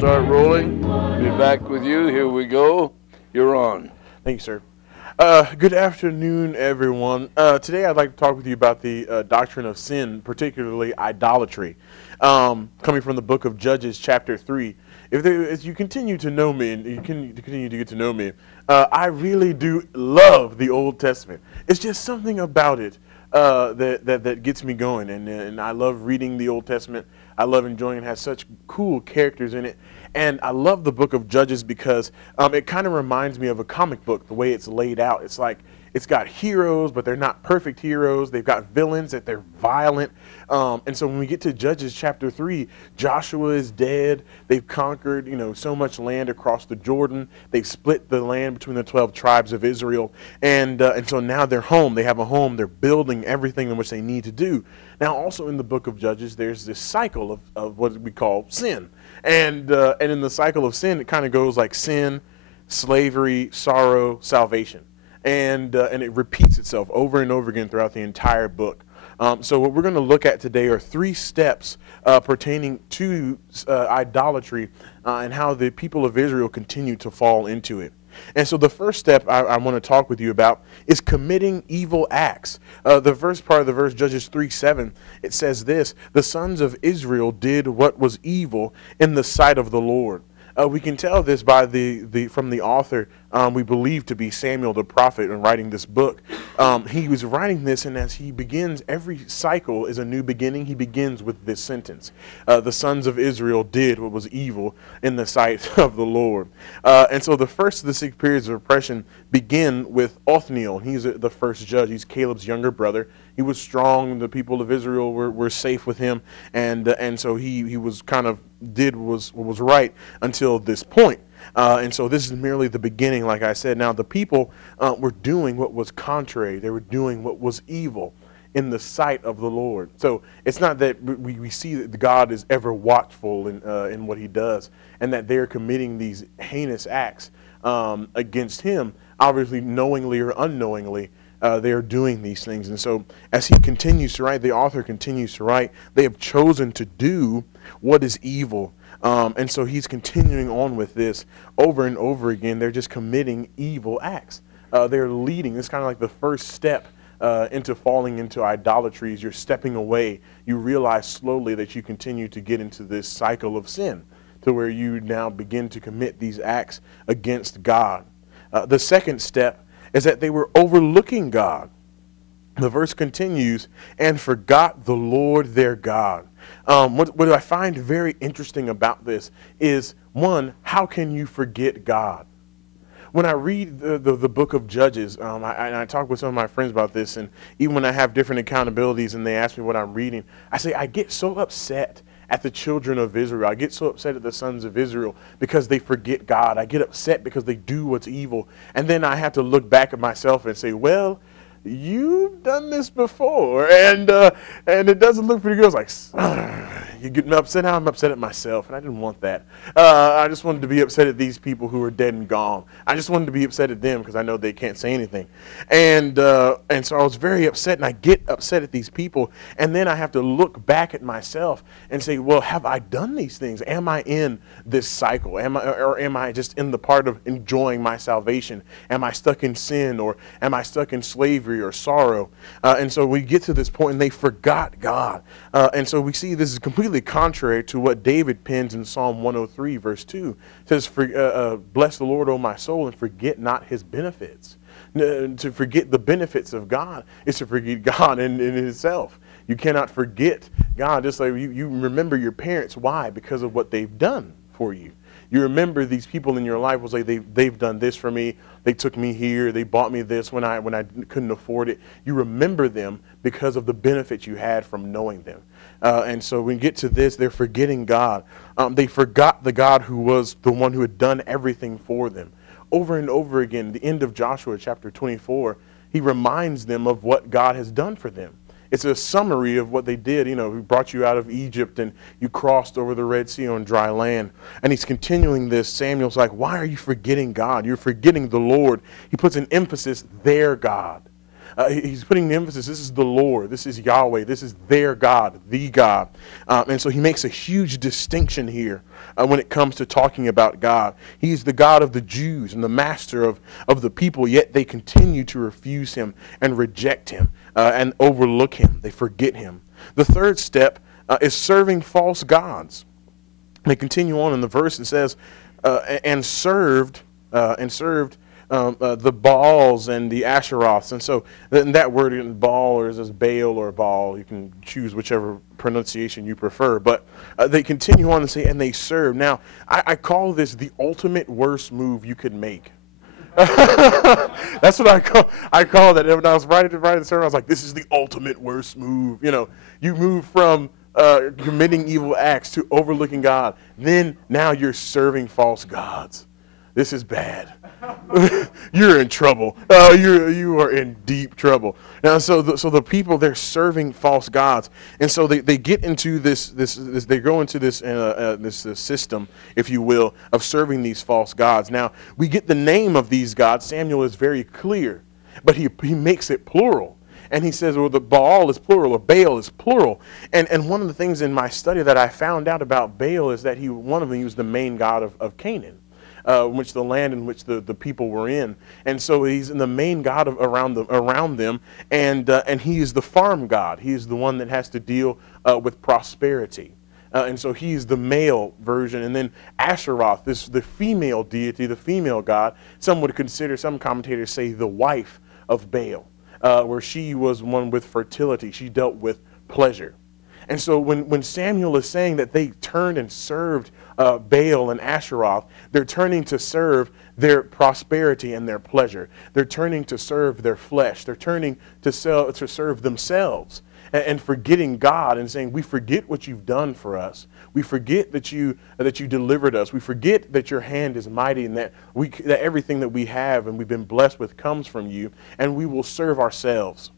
start rolling. Be back with you. Here we go. You're on. Thank you, sir. Good afternoon, everyone. Today I'd like to talk with you about the doctrine of sin, particularly idolatry, coming from the book of Judges, chapter 3. As you continue to know me, and you continue to get to know me, I really do love the Old Testament. It's just something about it that gets me going, and I love reading the Old Testament. I love enjoying it. It has such cool characters in it. And I love the book of Judges because it kind of reminds me of a comic book, the way it's laid out. It's like it's got heroes, but they're not perfect heroes. They've got villains that they're violent. And so when we get to Judges chapter 3, Joshua is dead. They've conquered, so much land across the Jordan. They've split the land between the 12 tribes of Israel. And so now they're home. They have a home. They're building everything in which they need to do. Now, also in the book of Judges, there's this cycle of what we call sin. And in the cycle of sin, it kind of goes like sin, slavery, sorrow, salvation. And it repeats itself over and over again throughout the entire book. So what we're going to look at today are 3 steps pertaining to idolatry and how the people of Israel continue to fall into it. And so the first step I want to talk with you about is committing evil acts. The first part of the verse, Judges 3:7, it says this: the sons of Israel did what was evil in the sight of the Lord. We can tell this by from the author, we believe to be Samuel the prophet, in writing this book. He was writing this, and as he begins, every cycle is a new beginning. He begins with this sentence: the sons of Israel did what was evil in the sight of the Lord. And so the first of the 6 periods of oppression begin with Othniel. He's the first judge. He's Caleb's younger brother. He was strong. The people of Israel were safe with him, and so he was kind of did what was right until this point. And so this is merely the beginning, like I said. Now the people were doing what was contrary. They were doing what was evil in the sight of the Lord. So it's not that we see that God is ever watchful in what he does, and that they're committing these heinous acts against him, obviously knowingly or unknowingly. They are doing these things. And so as he continues to write, the author continues to write, they have chosen to do what is evil. And so he's continuing on with this over and over again. They're just committing evil acts. They're leading. It's kind of like the first step into falling into idolatry. You're stepping away. You realize slowly that you continue to get into this cycle of sin, to where you now begin to commit these acts against God. The second step is that they were overlooking God. The verse continues, and forgot the Lord their God. What I find very interesting about this is, one, how can you forget God? When I read the book of Judges, I talk with some of my friends about this, and even when I have different accountabilities and they ask me what I'm reading, I say I get so upset at the children of Israel. I get so upset at the sons of Israel because they forget God. I get upset because they do what's evil. And then I have to look back at myself and say, well, you've done this before, and it doesn't look pretty good. It's like, you get me upset. Now I'm upset at myself, and I didn't want that. I just wanted to be upset at these people who are dead and gone. I just wanted to be upset at them because I know they can't say anything, and so I was very upset, and I get upset at these people, and then I have to look back at myself and say, well, have I done these things? Am I in this cycle? Am I just in the part of enjoying my salvation? Am I stuck in sin, or am I stuck in slavery or sorrow? And so we get to this point, and they forgot God. And so we see this is completely contrary to what David pens in Psalm 103, verse 2. It says, bless the Lord, O my soul, and forget not his benefits. To forget the benefits of God is to forget God in itself. You cannot forget God, just like you remember your parents. Why? Because of what they've done for you. You remember these people in your life was like, they've done this for me. They took me here. They bought me this when I couldn't afford it. You remember them because of the benefits you had from knowing them. And so when we get to this, they're forgetting God. They forgot the God who was the one who had done everything for them. Over and over again, the end of Joshua chapter 24, he reminds them of what God has done for them. It's a summary of what they did. He brought you out of Egypt, and you crossed over the Red Sea on dry land. And he's continuing this. Samuel's like, why are you forgetting God? You're forgetting the Lord. He puts an emphasis, their God. He's putting the emphasis, this is the Lord, this is Yahweh, this is their God, the God. And so he makes a huge distinction here when it comes to talking about God. He's the God of the Jews and the master of the people, yet they continue to refuse him and reject him and overlook him. They forget him. The third step is serving false gods. They continue on in the verse. It says, and served the Baals and the Asheroths. And so that word Baal, or is this Baal or Baal? You can choose whichever pronunciation you prefer. But they continue on and say, and they serve. Now, I call this the ultimate worst move you could make. That's what I call that. When I was writing the sermon, I was like, this is the ultimate worst move. You know, you move from committing evil acts to overlooking God. Then now you're serving false gods. This is bad. You're in trouble. You are in deep trouble. Now, so the people, they're serving false gods, and so they get into this they go into this system, if you will, of serving these false gods. Now we get the name of these gods. Samuel is very clear, but he makes it plural. And he says, well, the Baal is plural, or Baal is plural. And one of the things in my study that I found out about Baal is that he was the main god of Canaan, which the land in which the people were in. And so he's the main god around them, and he is the farm god. He is the one that has to deal with prosperity. And so he's the male version. And then Asheroth, the female deity, the female god, some commentators say the wife of Baal. Where she was one with fertility. She dealt with pleasure. And so when Samuel is saying that they turned and served Baal and Asheroth, they're turning to serve their prosperity and their pleasure. They're turning to serve their flesh. They're turning to serve themselves and forgetting God and saying, we forget what you've done for us. We forget that you delivered us. We forget that your hand is mighty and that everything that we have and we've been blessed with comes from you, and we will serve ourselves.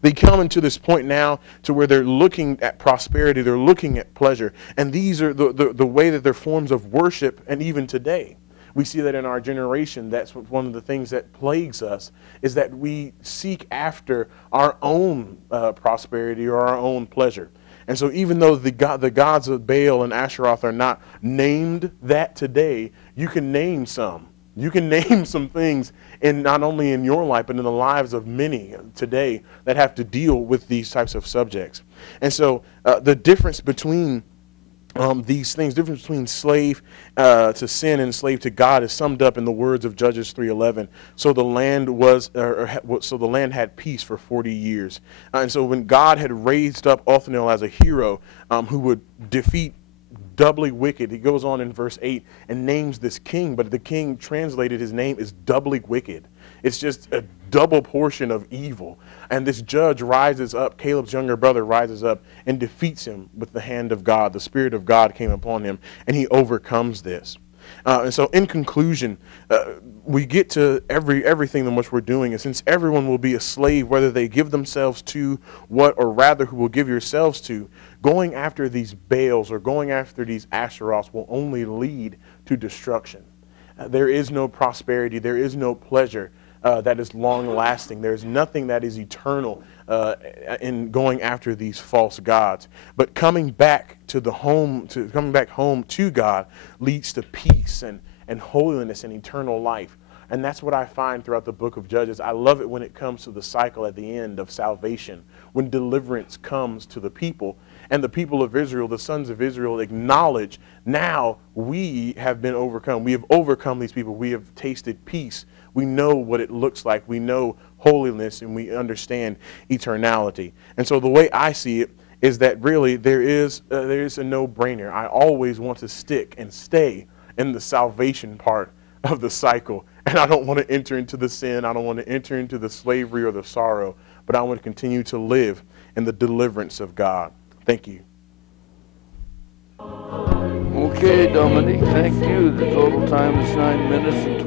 They come into this point now to where they're looking at prosperity, they're looking at pleasure, and these are the way that they're forms of worship. And even today, we see that in our generation. That's one of the things that plagues us, is that we seek after our own prosperity or our own pleasure. And so even though the gods of Baal and Asheroth are not named that today, you can name some. You can name some things not only in your life, but in the lives of many today that have to deal with these types of subjects. And so the difference between these things, difference between slave to sin and slave to God, is summed up in the words of Judges 3:11. So the land had peace for 40 years. And so when God had raised up Othniel as a hero who would defeat doubly wicked, he goes on in verse 8 and names this king, but the king translated his name is doubly wicked. It's just a double portion of evil. And this judge rises up, Caleb's younger brother rises up and defeats him with the hand of God. The Spirit of God came upon him, and he overcomes this. And so in conclusion, we get to everything in which we're doing, and since everyone will be a slave, whether they give themselves to what, or rather who will give yourselves to, going after these Baals or going after these Asheroths will only lead to destruction. There is no prosperity. There is no pleasure that is long-lasting. There is nothing that is eternal in going after these false gods. But coming back home to God leads to peace and holiness and eternal life. And that's what I find throughout the book of Judges. I love it when it comes to the cycle at the end of salvation, when deliverance comes to the people, and the people of Israel, the sons of Israel, acknowledge, now we have been overcome. We have overcome these people. We have tasted peace. We know what it looks like. We know holiness, and we understand eternality. And so the way I see it is that really there is a no-brainer. I always want to stick and stay in the salvation part of the cycle. And I don't want to enter into the sin. I don't want to enter into the slavery or the sorrow. But I want to continue to live in the deliverance of God. Thank you. Okay, Dominic, thank you. The total time is 9 minutes and 20.